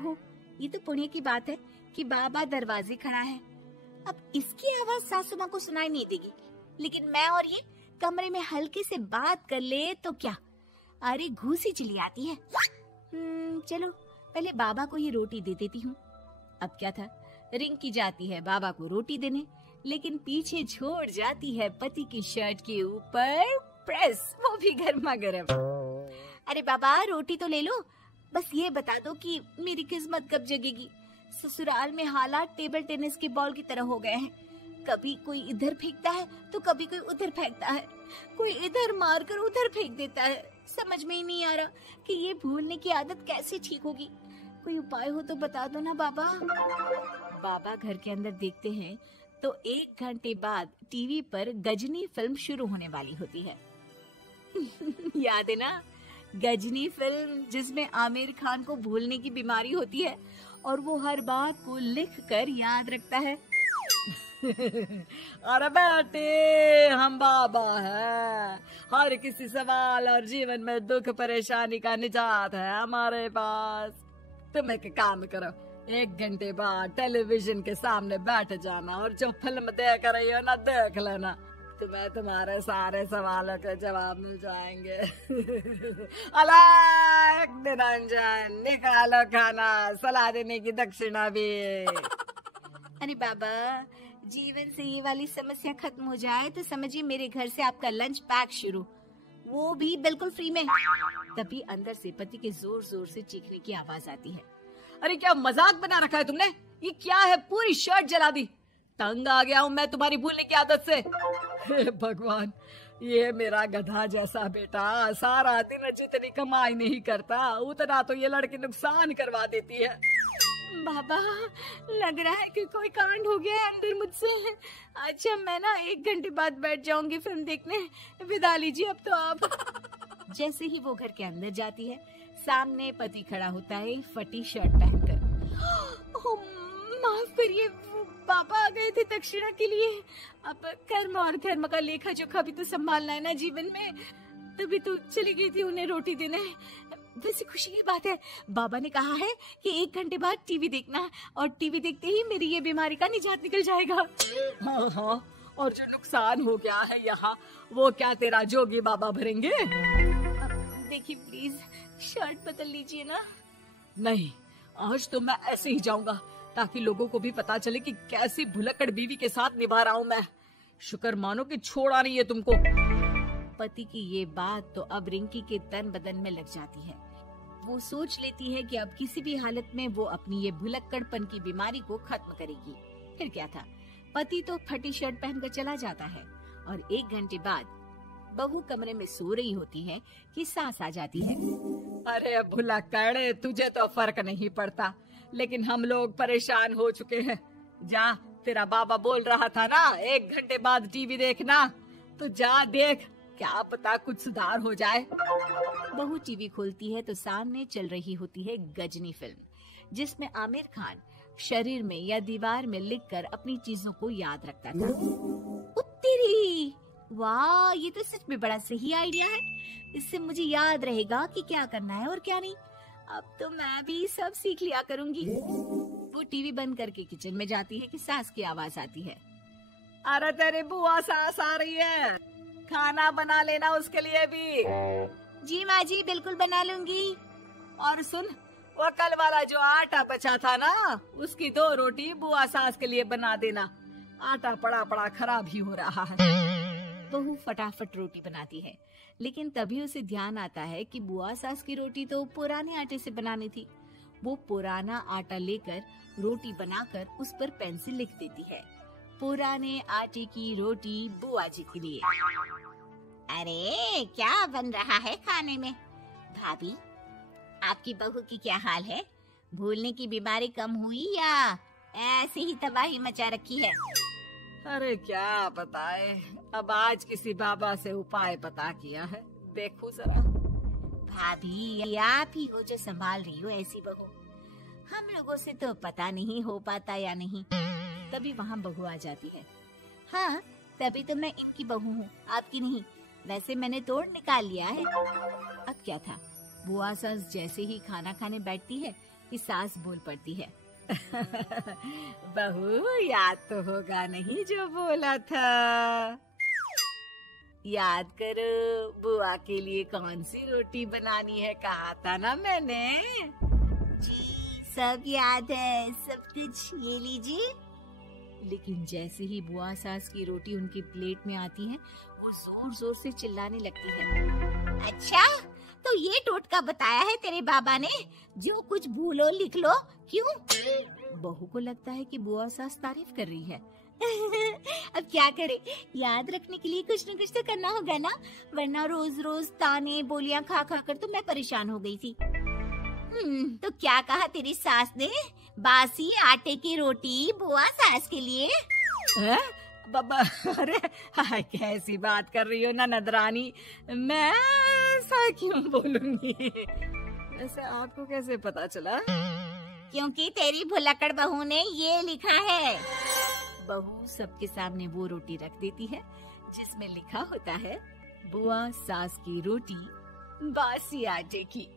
ओहो, ये तो पुण्य की बात है कि बाबा दरवाजे खड़ा है। अब इसकी आवाज सासू माँ को सुनाई नहीं देगी, लेकिन मैं और ये कमरे में हल्के से बात कर ले तो क्या, अरे घूसी चली आती है। चलो पहले बाबा को ही रोटी दे देती हूँ। अब क्या था, रिंकी जाती है बाबा को रोटी देने, लेकिन पीछे छोड़ जाती है पति की शर्ट के ऊपर प्रेस, वो भी गर्मा गर्म। अरे बाबा रोटी तो ले लो, बस ये बता दो कि मेरी किस्मत कब जगेगी। ससुराल में हालात टेबल टेनिस के बॉल की तरह हो गए हैं, कभी कोई इधर फेंकता है तो कभी कोई उधर फेंकता है, कोई इधर मारकर उधर फेंक देता है। समझ में ही नहीं आ रहा कि ये भूलने की आदत कैसे ठीक होगी। कोई उपाय हो तो बता दो ना बाबा। बाबा घर के अंदर देखते हैं तो 1 घंटे बाद टीवी पर गजनी फिल्म शुरू होने वाली होती है। याद है ना, गजनी फिल्म जिसमें आमिर खान को भूलने की बीमारी होती है और वो हर बात को लिख कर याद रखता है। अरे बेटे, हम बाबा हैं, हर किसी सवाल और जीवन में दुख परेशानी का निजात है हमारे पास। तुम एक काम करो, 1 घंटे बाद टेलीविजन के सामने बैठ जाना और जो फिल्म देख रही हो ना देख लेना, तुम्हें तुम्हारे सारे सवालों के जवाब मिल जाएंगे। अलग निरंजन, निकालो खाना, सलाह देने की दक्षिणा भी। अरे बाबा, जीवन से ये वाली समस्या खत्म हो जाए तो समझिए मेरे घर से आपका लंच पैक शुरू, वो भी बिल्कुल फ्री में। तभी अंदर से पति के जोर जोर से चीखने की आवाज आती है। अरे क्या मजाक बना रखा है तुमने, ये क्या है, पूरी शर्ट जला दी। तंग आ गया हूँ मैं तुम्हारी भूलने की आदत से। हे भगवान, ये मेरा गधा जैसा बेटा सारा दिन जितनी कमाई नहीं करता उतना तो ये लड़की नुकसान करवा देती है। बाबा, लग रहा है कि कोई कांड हो गया है अंदर मुझसे। अच्छा मैं ना 1 घंटे बाद बैठ जाऊंगी फिल्म देखने, विदा लीजिए अब तो आप। जैसे ही वो घर के अंदर जाती है, सामने पति खड़ा होता है फटी शर्ट पहनकर। माफ करिए, पापा आ गए थे दक्षिणा के लिए। अब कर्म और धर्म का लेखा जोखा भी तो संभालना है ना जीवन में, तभी तो चली गई थी उन्हें रोटी देने। वैसे खुशी की बात है, बाबा ने कहा है कि 1 घंटे बाद टीवी देखना, और टीवी देखते ही मेरी ये बीमारी का निजात निकल जाएगा। हाँ, और जो नुकसान हो गया है यहाँ, वो क्या तेरा जोगी बाबा भरेंगे? देखिए प्लीज, शर्ट बदल लीजिए ना। नहीं, आज तो मैं ऐसे ही जाऊंगा ताकि लोगों को भी पता चले कि कैसी भुलक्कड़ बीवी के साथ निभा रहा हूँ मैं। शुक्र मानो कि छोड़ा नहीं है तुमको। पति की ये बात तो अब रिंकी के तन बदन में लग जाती है। वो सोच लेती है कि अब किसी भी हालत में वो अपनी ये भुलक्कड़पन की बीमारी को खत्म करेगी। फिर क्या था, पति तो फटी शर्ट पहनकर चला जाता है और 1 घंटे बाद बहू कमरे में सो रही होती है कि सास आ जाती है। अरे भुलक्कड़, तुझे तो फर्क नहीं पड़ता, लेकिन हम लोग परेशान हो चुके हैं। जा, तेरा बाबा बोल रहा था ना 1 घंटे बाद टीवी देखना, तो जा देख, क्या पता कुछ सुधार हो जाए। बहू टीवी खोलती है तो सामने चल रही होती है गजनी फिल्म, जिसमें आमिर खान शरीर में या दीवार में लिखकर अपनी चीजों को याद रखता था। उत्तरी, वाह, ये तो सच में बड़ा सही आइडिया है। इससे मुझे याद रहेगा कि क्या करना है और क्या नहीं। अब तो मैं भी सब सीख लिया करूंगी। वो टीवी बंद करके किचन में जाती है कि सास की आवाज आती है। अरे तेरी बुआ सास आ रही है, खाना बना लेना उसके लिए भी। जी माँ जी, बिल्कुल बना लूंगी। और सुन, वो कल वाला जो आटा बचा था ना, उसकी 2 रोटी बुआ सास के लिए बना देना। आटा पड़ा पड़ा खराब ही हो रहा है। बहू फटाफट रोटी बनाती है, लेकिन तभी उसे ध्यान आता है कि बुआ सास की रोटी तो पुराने आटे से बनानी थी। वो पुराना आटा लेकर रोटी बनाकर उस पर पेन से लिख देती है, पुराने आटे की रोटी बुआ जी के लिए। अरे क्या बन रहा है खाने में? भाभी, आपकी बहू की क्या हाल है? भूलने की बीमारी कम हुई या ऐसे ही तबाही मचा रखी है? अरे क्या बताए, अब आज किसी बाबा से उपाय पता किया है, देखो जरा। भाभी, आप ही हो जो संभाल रही हो ऐसी बहू, हम लोगों से तो पता नहीं हो पाता या नहीं। तभी वहाँ बहू आ जाती है। हाँ, तभी तो मैं इनकी बहू हूँ, आपकी नहीं। वैसे मैंने तोड़ निकाल लिया है। अब क्या था, बुआ सास जैसे ही खाना खाने बैठती है कि सास बोल पड़ती है। बहू, याद तो होगा नहीं जो बोला था? याद करो, बुआ के लिए कौन सी रोटी बनानी है, कहा था ना मैंने। जी सब याद है, सब कुछ, ये लीजिए। लेकिन जैसे ही बुआ सास की रोटी उनकी प्लेट में आती है, वो जोर जोर से चिल्लाने लगती है। अच्छा, तो ये टोटका बताया है तेरे बाबा ने, जो कुछ भूलो लिख लो, क्यों? बहू को लगता है कि बुआ सास तारीफ कर रही है। अब क्या करे, याद रखने के लिए कुछ न कुछ तो करना होगा ना, वरना रोज रोज ताने बोलियां खा खा कर तो मैं परेशान हो गई थी। तो क्या कहा तेरी सास ने? बासी आटे की रोटी बुआ सास के लिए? बाबा, अरे हाय, कैसी बात कर रही हो ना नदरानी, मैं ऐसा क्यों बोलूंगी? वैसे आपको कैसे पता चला? क्योंकि तेरी भुलक्कड़ बहू ने ये लिखा है। बहू सबके सामने वो रोटी रख देती है जिसमें लिखा होता है, बुआ सास की रोटी बासी आटे की।